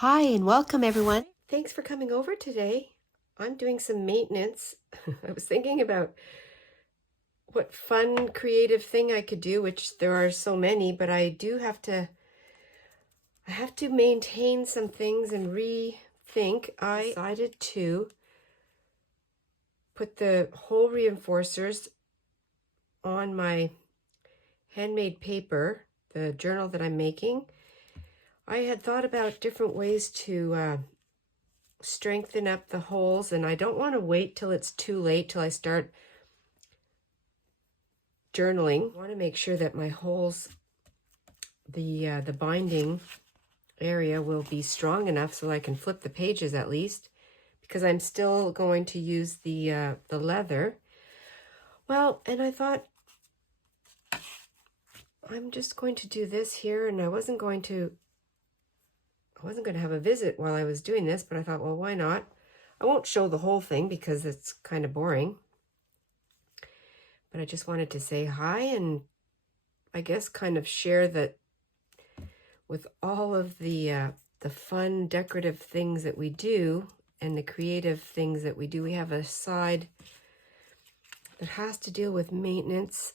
Hi and welcome everyone. Thanks for coming over today. I'm doing some maintenance. I was thinking about what fun creative thing I could do, which there are so many, but I have to maintain some things and rethink. I decided to put the hole reinforcers on my handmade paper, the journal that I'm making. I had thought about different ways to strengthen up the holes, and I don't want to wait till it's too late till I start journaling. I want to make sure that my holes, the binding area will be strong enough so I can flip the pages at least, because I'm still going to use the leather. Well, and I thought I'm just going to do this here, and I wasn't going to have a visit while I was doing this, but I thought, well, why not? I won't show the whole thing because it's kind of boring. But I just wanted to say hi and I guess kind of share that with all of the fun decorative things that we do and the creative things that we do. We have a side that has to deal with maintenance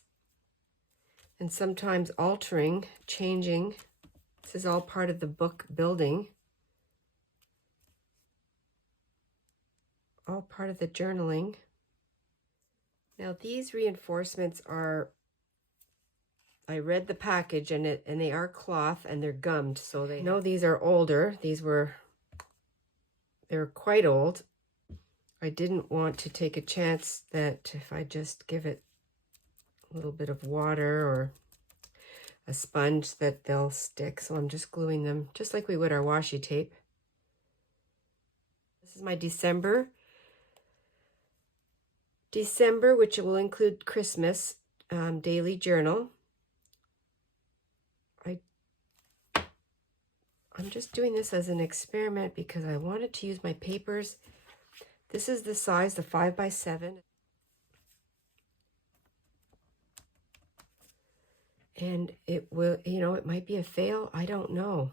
and sometimes altering, changing. This is all part of the book building, all part of the journaling. Now these reinforcements are, I read the package and they are cloth and they're gummed, so they know these are older. They're quite old. I didn't want to take a chance that if I just give it a little bit of water or a sponge that they'll stick, so I'm just gluing them just like we would our washi tape. This is my December, which will include Christmas daily journal. I'm just doing this as an experiment because I wanted to use my papers. This is the size, the 5x7. And it will, it might be a fail. I don't know.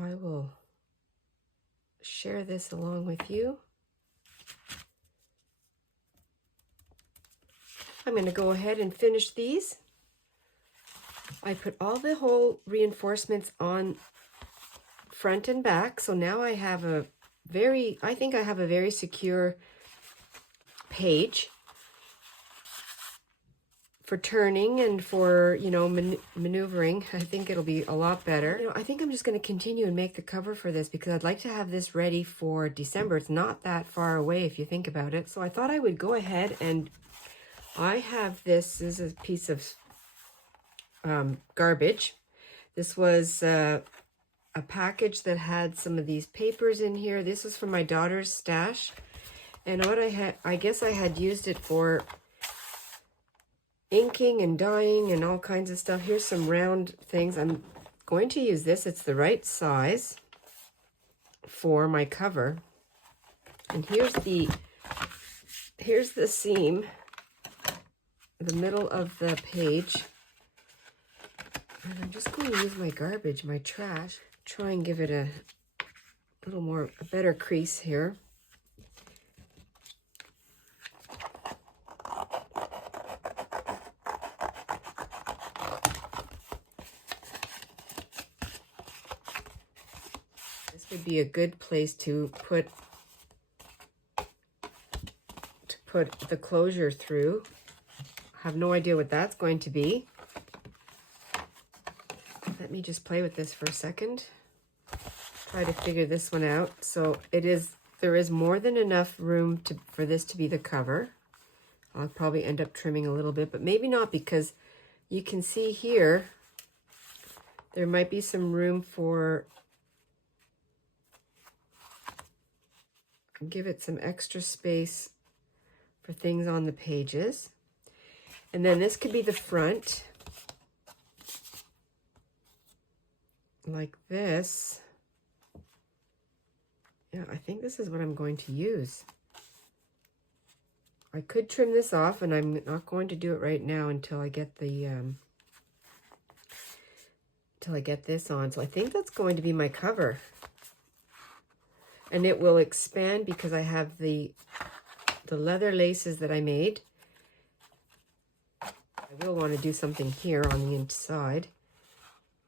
I will share this along with you. I'm going to go ahead and finish these. I put all the hole reinforcements on front and back, so now I have I think I have a very secure page for turning and for, maneuvering. I think it'll be a lot better. I think I'm just going to continue and make the cover for this because I'd like to have this ready for December. It's not that far away if you think about it. So I thought I would go ahead and I have this is a piece of garbage. This was a package that had some of these papers in here. This was from my daughter's stash. And what I guess I had used it for inking and dyeing and all kinds of stuff. Here's some round things. I'm going to use this. It's the right size for my cover. And here's the seam, the middle of the page. And I'm just going to use my garbage, my trash, try and give it a better crease here. This would be a good place to put the closure through. I have no idea what that's going to be. Let me just play with this for a second. Try to figure this one out. So there is more than enough room for this to be the cover. I'll probably end up trimming a little bit, but maybe not, because you can see here there might be some room for, give it some extra space for things on the pages. And then this could be the front, like this. Yeah, I think this is what I'm going to use. I could trim this off, and I'm not going to do it right now until I get the till I get this on. So I think that's going to be my cover. And it will expand because I have the leather laces that I made. I will want to do something here on the inside.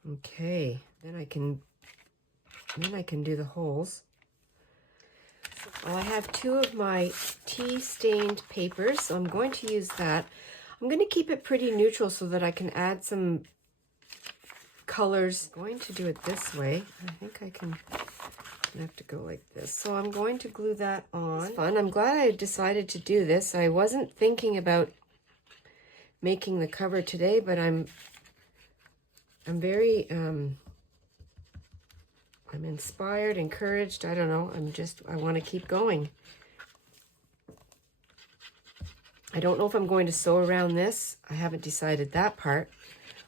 Okay, then I can do the holes. Well, I have 2 of my tea stained papers, so I'm going to use that. I'm going to keep it pretty neutral so that I can add some colors. I'm going to do it this way. I think I have to go like this. So I'm going to glue that on. It's fun. I'm glad I decided to do this. I wasn't thinking about making the cover today, but I'm very I'm inspired, encouraged. I don't know. I want to keep going. I don't know if I'm going to sew around this. I haven't decided that part.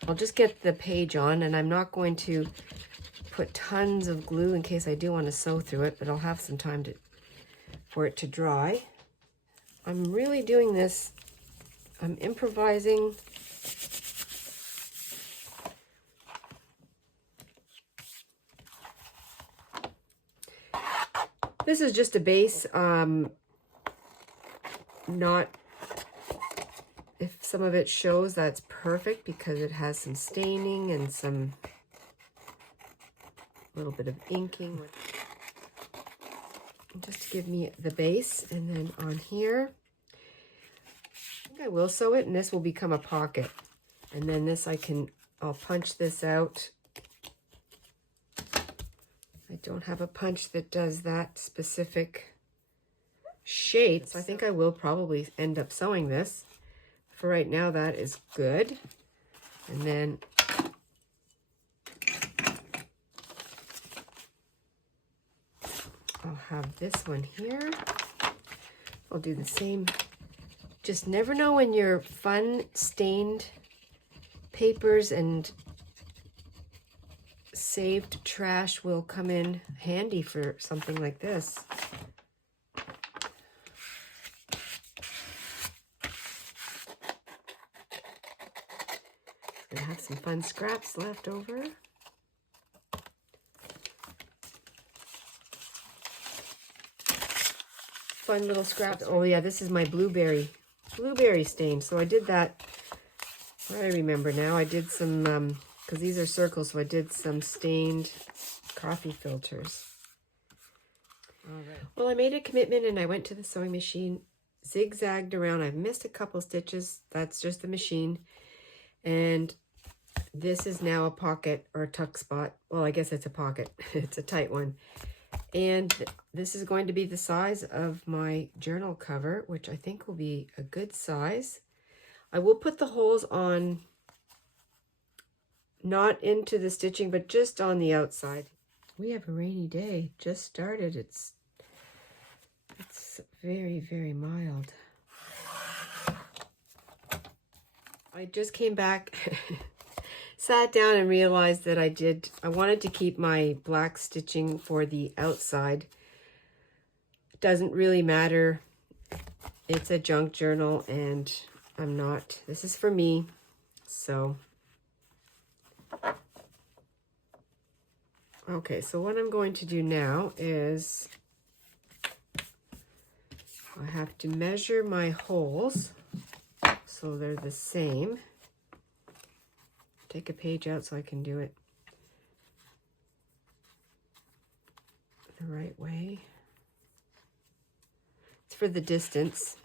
I'll just get the page on, and I'm not going to put tons of glue in case I do want to sew through it, but I'll have some time for it to dry. I'm really doing this. I'm improvising. This is just a base, if some of it shows, that's perfect because it has some staining and some little bit of inking. Just to give me the base, and then on here, I think I will sew it, and this will become a pocket. And then this I'll punch this out. I don't have a punch that does that specific shape, so I think I will probably end up sewing this. For right now, that is good. And then I'll have this one here. I'll do the same. Just never know when your fun stained papers and saved trash will come in handy for something like this. I have some fun scraps left over. Fun little scraps. Oh yeah, this is my blueberry stain. So I did that. I remember now. I did some because these are circles, so I did some stained coffee filters. All right. Well, I made a commitment and I went to the sewing machine, zigzagged around. I've missed a couple stitches. That's just the machine. And this is now a pocket or a tuck spot. Well, I guess it's a pocket. It's a tight one. And this is going to be the size of my journal cover, which I think will be a good size. I will put the holes on, not into the stitching, but just on the outside. We have a rainy day. Just started. It's very, very mild. I just came back, sat down and realized that I wanted to keep my black stitching for the outside. It doesn't really matter. It's a junk journal and this is for me. So, okay, so what I'm going to do now is I have to measure my holes so they're the same. Take a page out so I can do it the right way. It's for the distance.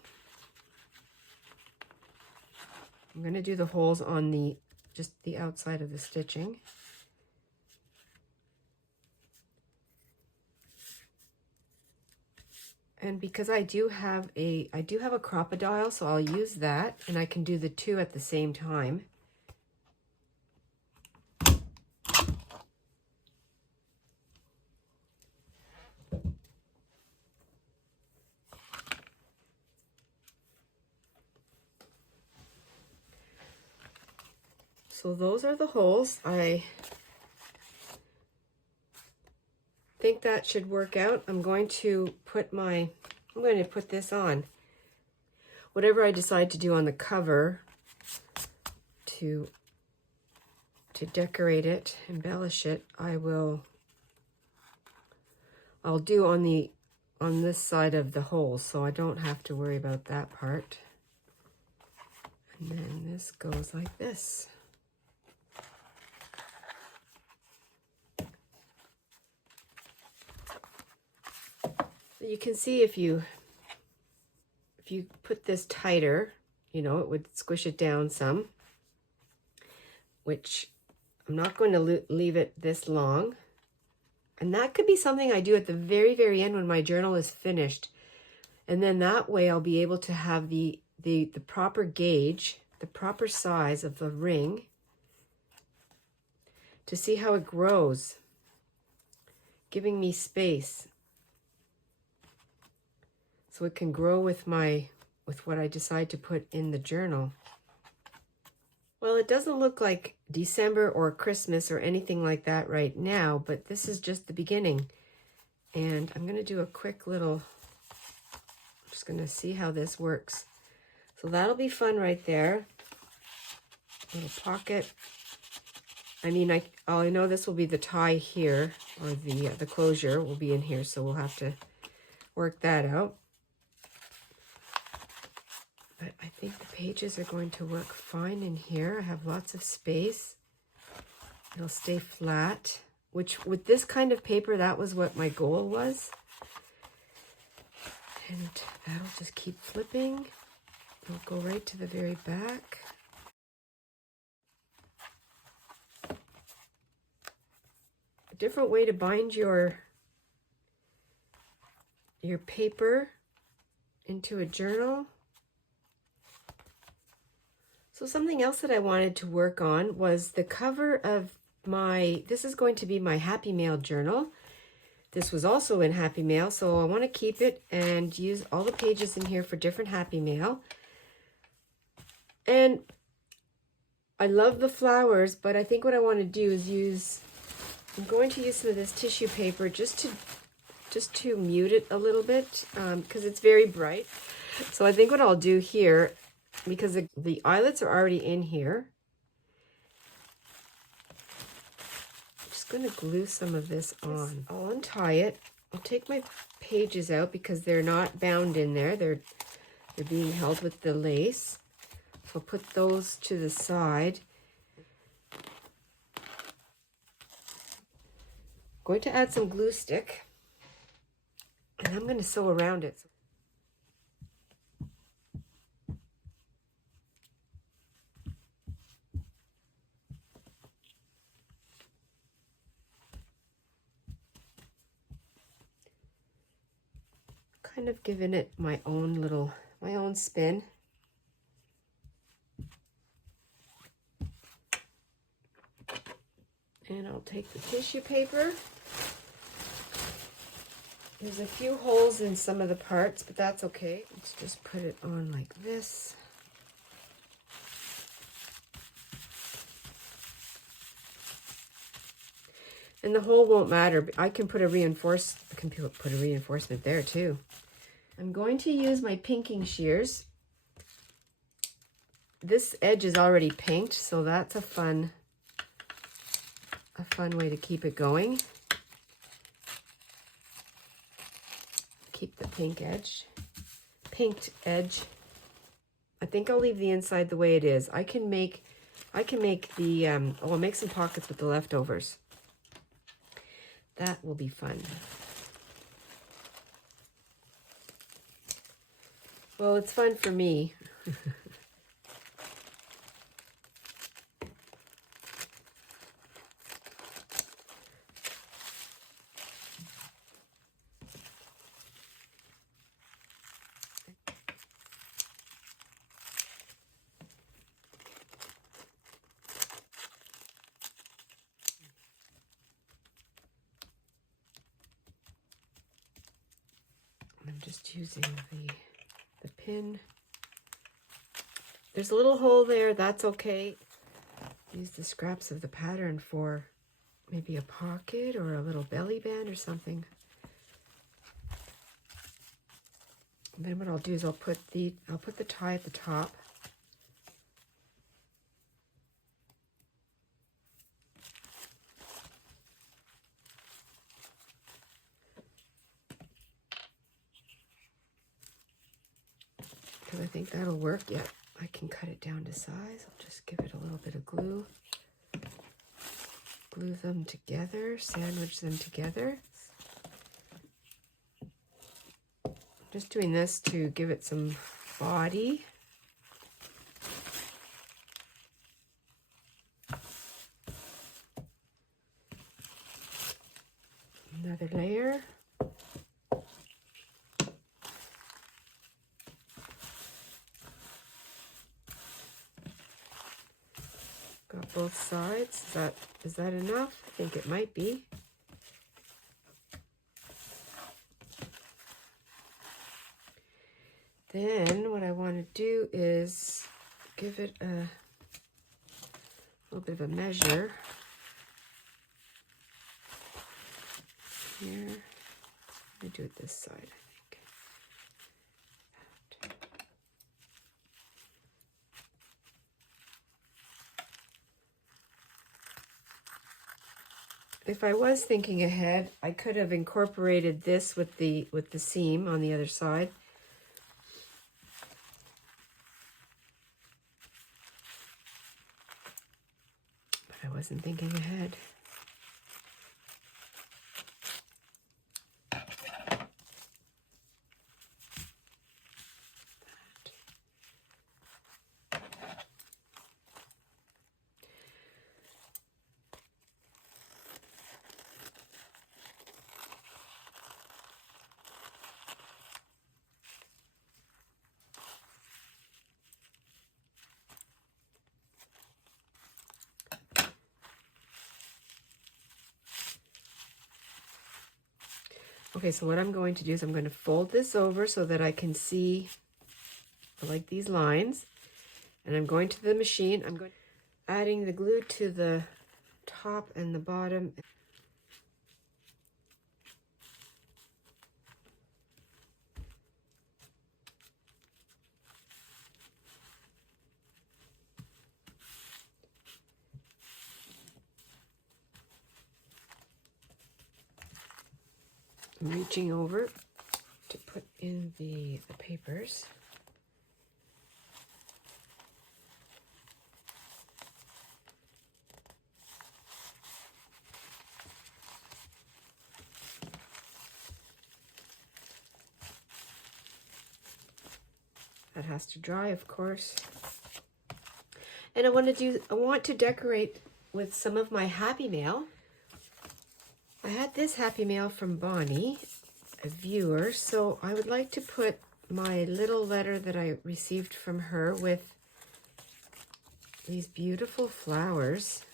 I'm going to do the holes on just the outside of the stitching. And because I do have a Crop-A-Dile, so I'll use that, and I can do the two at the same time. So those are the holes. I think that should work out. I'm going to put this on. Whatever I decide to do on the cover to to decorate it, embellish it, I'll do on this side of the hole, so I don't have to worry about that part. And then this goes like this. You can see if you put this tighter, you know, it would squish it down some, which I'm not going to leave it this long. And that could be something I do at the very, very end when my journal is finished. And then that way I'll be able to have the proper gauge, the proper size of the ring to see how it grows, giving me space so it can grow with what I decide to put in the journal. Well, it doesn't look like December or Christmas or anything like that right now, but this is just the beginning. And I'm going to do a quick little, I'm just going to see how this works. So that'll be fun right there. Little pocket. I mean, I know this will be the tie here, or the closure will be in here, so we'll have to work that out. But I think the pages are going to work fine in here. I have lots of space. It'll stay flat, which with this kind of paper, that was what my goal was. And that'll just keep flipping. It'll go right to the very back. A different way to bind your paper into a journal. So something else that I wanted to work on was the cover of this is going to be my Happy Mail journal. This was also in Happy Mail, so I want to keep it and use all the pages in here for different Happy Mail. And I love the flowers, but I think what I want to do is I'm going to use some of this tissue paper just to mute it a little bit because it's very bright. So I think what I'll do here, because the eyelets are already in here, I'm just going to glue some of this on. I'll untie it. I'll take my pages out because they're not bound in there. They're being held with the lace. So I'll put those to the side. I'm going to add some glue stick, and I'm going to sew around it. Kind of giving it my own spin. And I'll take the tissue paper. There's a few holes in some of the parts, but that's okay. Let's just put it on like this. And the hole won't matter. I can put a reinforcement there too. I'm going to use my pinking shears. This edge is already pinked, so that's a fun way to keep it going. Keep the pinked edge. I think I'll leave the inside the way it is. I can make the I'll make some pockets with the leftovers. That will be fun. Well, it's fun for me. I'm just using the pin. There's a little hole there, that's okay. Use the scraps of the pattern for maybe a pocket or a little belly band or something. And then what I'll do is I'll put the tie at the top. because I think that'll work. Yeah, I can cut it down to size. I'll just give it a little bit of glue. Glue them together, sandwich them together. Just doing this to give it some body. Another layer. Got both sides. Is that enough? I think it might be. Then what I want to do is give it a little bit of a measure here. Let me do it this side, I think. If I was thinking ahead, I could have incorporated this with the seam on the other side. But I wasn't thinking ahead. Okay, so what I'm going to do is I'm going to fold this over so that I can see, like these lines, and I'm going to the machine. I'm going adding the glue to the top and the bottom. I'm reaching over to put in the papers. That has to dry, of course. And I want to decorate with some of my Happy Mail. I had this Happy Mail from Bonnie, a viewer, so I would like to put my little letter that I received from her with these beautiful flowers.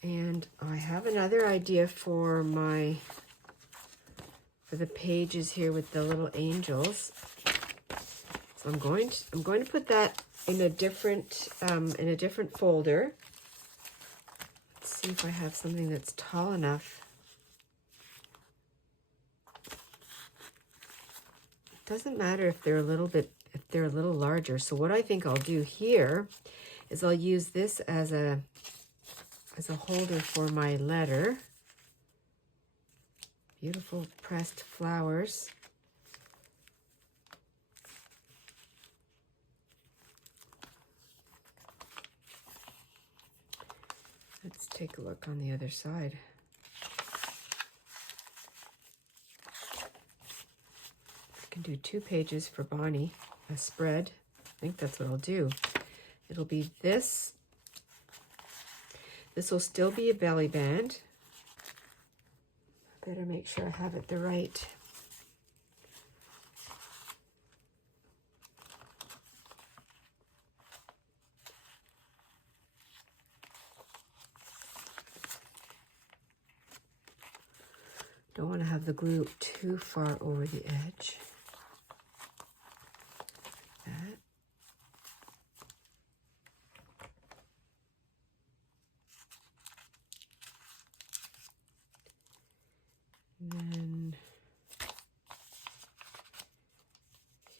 And I have another idea for the pages here with the little angels. So I'm going to put that in a different folder. Let's see if I have something that's tall enough. It doesn't matter if they're a little larger. So what I think I'll do here is I'll use this as a holder for my letter. Beautiful pressed flowers. Let's take a look on the other side. I can do 2 pages for Bonnie, a spread. I think that's what I'll do. It'll be this. This will still be a belly band. I better make sure I have it the right. Don't want to have the glue too far over the edge. Like that. And then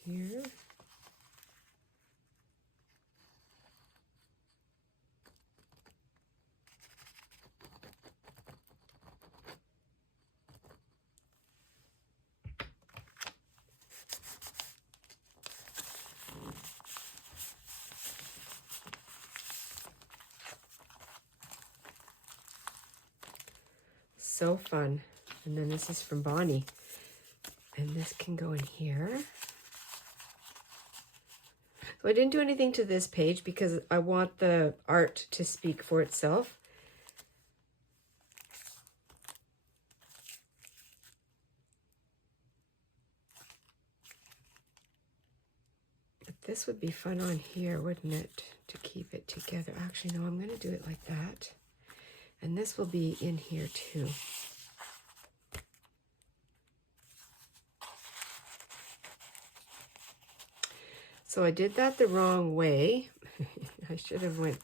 here. so fun. And then this is from Bonnie. And this can go in here. So I didn't do anything to this page because I want the art to speak for itself. But this would be fun on here, wouldn't it? To keep it together. Actually, no, I'm going to do it like that. And this will be in here too. So I did that the wrong way. I should have went.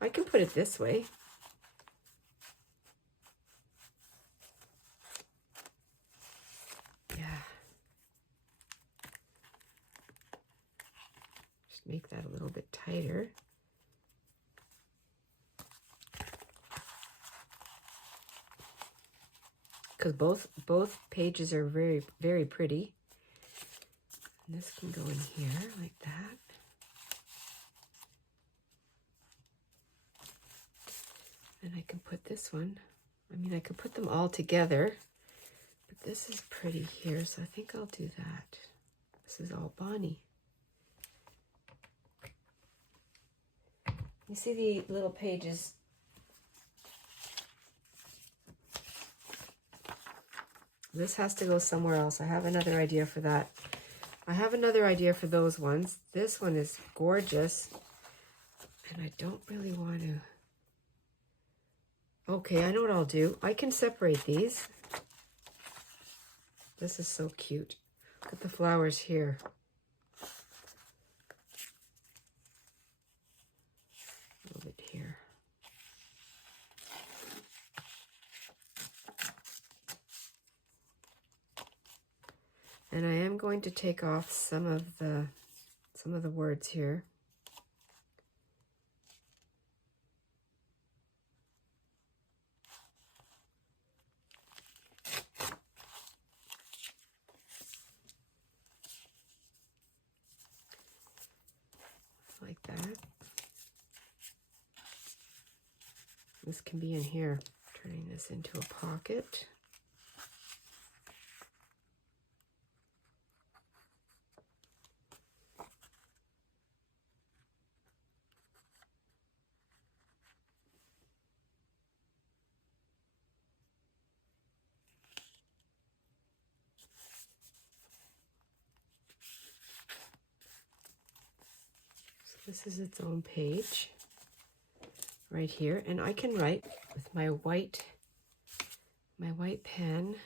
I can put it this way. Yeah. Just make that a little bit tighter. Because both pages are very, very pretty. And this can go in here like that. And I can put this one. I mean, I could put them all together. But this is pretty here, so I think I'll do that. This is all Bonnie. You see the little pages. This has to go somewhere else. I have another idea for that. I have another idea for those ones. This one is gorgeous. And I don't really want to. Okay, I know what I'll do. I can separate these. This is so cute. Look at the flowers here. A little bit here. And I am going to take off some of the words here. Like that. This can be in here. Turning this into a pocket. This is its own page right here, and I can write with my white pen.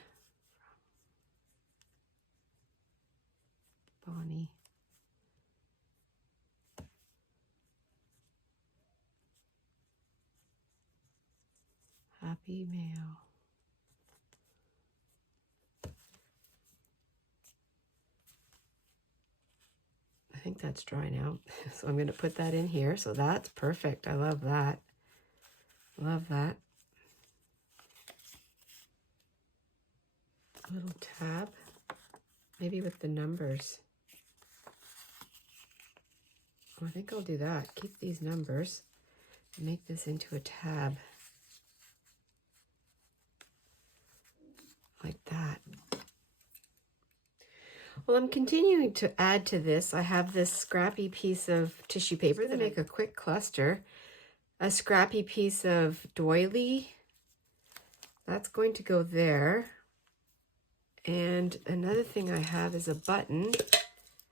Bonnie. Happy Mail. I think that's dry now. So I'm going to put that in here. So that's perfect. I love that. Love that. A little tab. Maybe with the numbers. Oh, I think I'll do that. Keep these numbers and make this into a tab. Like that. Well, I'm continuing to add to this. I have this scrappy piece of tissue paper to make a quick cluster. A scrappy piece of doily. That's going to go there. And another thing I have is a button.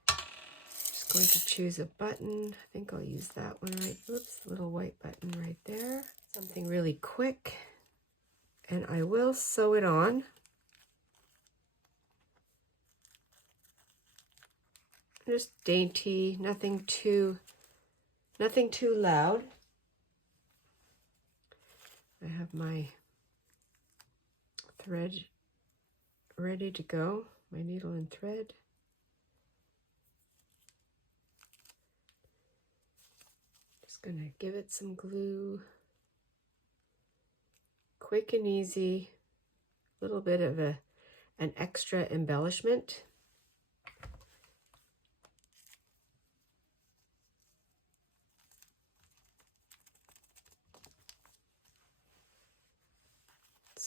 Just going to choose a button. I think I'll use that one right. Oops, little white button right there. Something really quick. And I will sew it on. Just dainty, nothing too loud. I have my thread ready to go, my needle and thread. Just gonna give it some glue. Quick and easy, a little bit of an extra embellishment.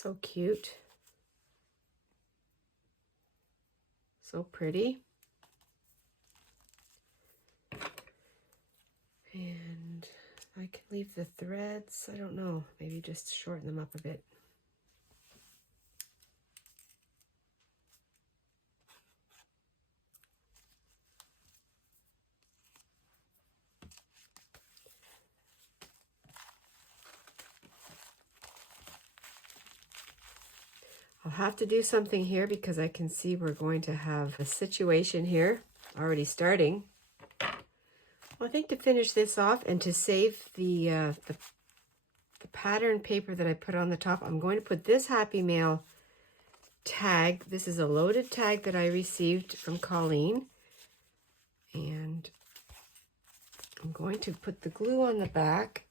So cute. So pretty. And I can leave the threads. I don't know. Maybe just shorten them up a bit. I'll have to do something here because I can see we're going to have a situation here already starting. Well, I think to finish this off and to save the pattern paper that I put on the top, I'm going to put this Happy Mail tag. This is a loaded tag that I received from Colleen. And I'm going to put the glue on the back.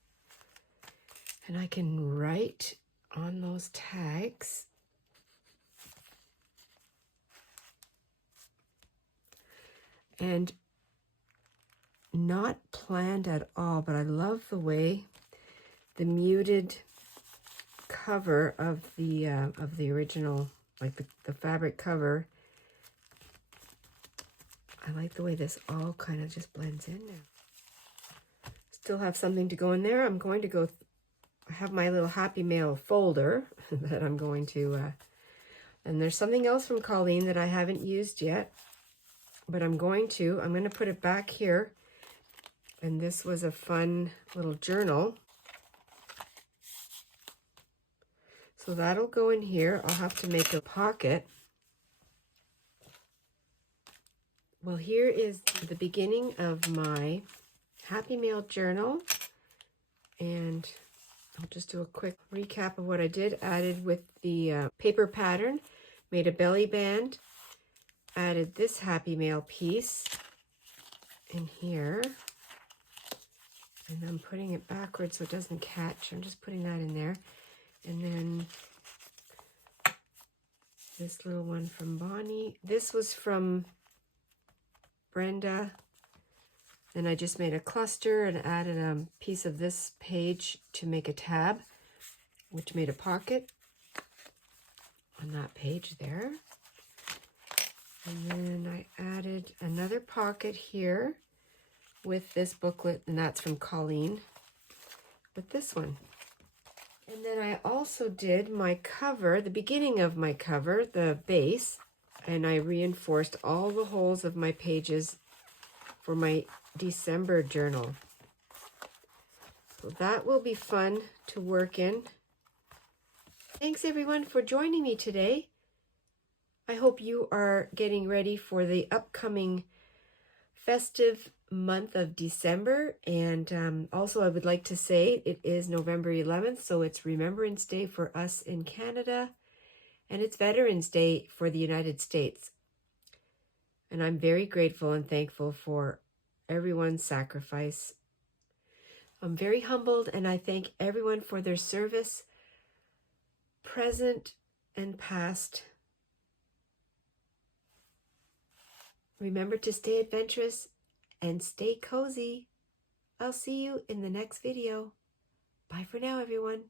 And I can write on those tags. And not planned at all, but I love the way the muted cover of the original, like the fabric cover. I like the way this all kind of just blends in now. Still have something to go in there. I'm going to go, I have my little Happy Mail folder that I'm going to, and there's something else from Colleen that I haven't used yet, but I'm going to put it back here. And this was a fun little journal. So that'll go in here. I'll have to make a pocket. Well, here is the beginning of my Happy Mail journal. And I'll just do a quick recap of what I did. Added with the paper pattern, made a belly band, added this Happy Mail piece in here. And I'm putting it backwards so it doesn't catch. I'm just putting that in there. And then this little one from Bonnie. This was from Brenda. And I just made a cluster and added a piece of this page to make a tab, which made a pocket on that page there. And then I added another pocket here with this booklet, and that's from Colleen, with this one. And then I also did my cover, the beginning of my cover, the base, and I reinforced all the holes of my pages for my December journal. So that will be fun to work in. Thanks everyone for joining me today. I hope you are getting ready for the upcoming festive month of December. And also I would like to say it is November 11th, so it's Remembrance Day for us in Canada, and it's Veterans Day for the United States. And I'm very grateful and thankful for everyone's sacrifice. I'm very humbled, and I thank everyone for their service, present and past. Remember to stay adventurous and stay cozy. I'll see you in the next video. Bye for now, everyone.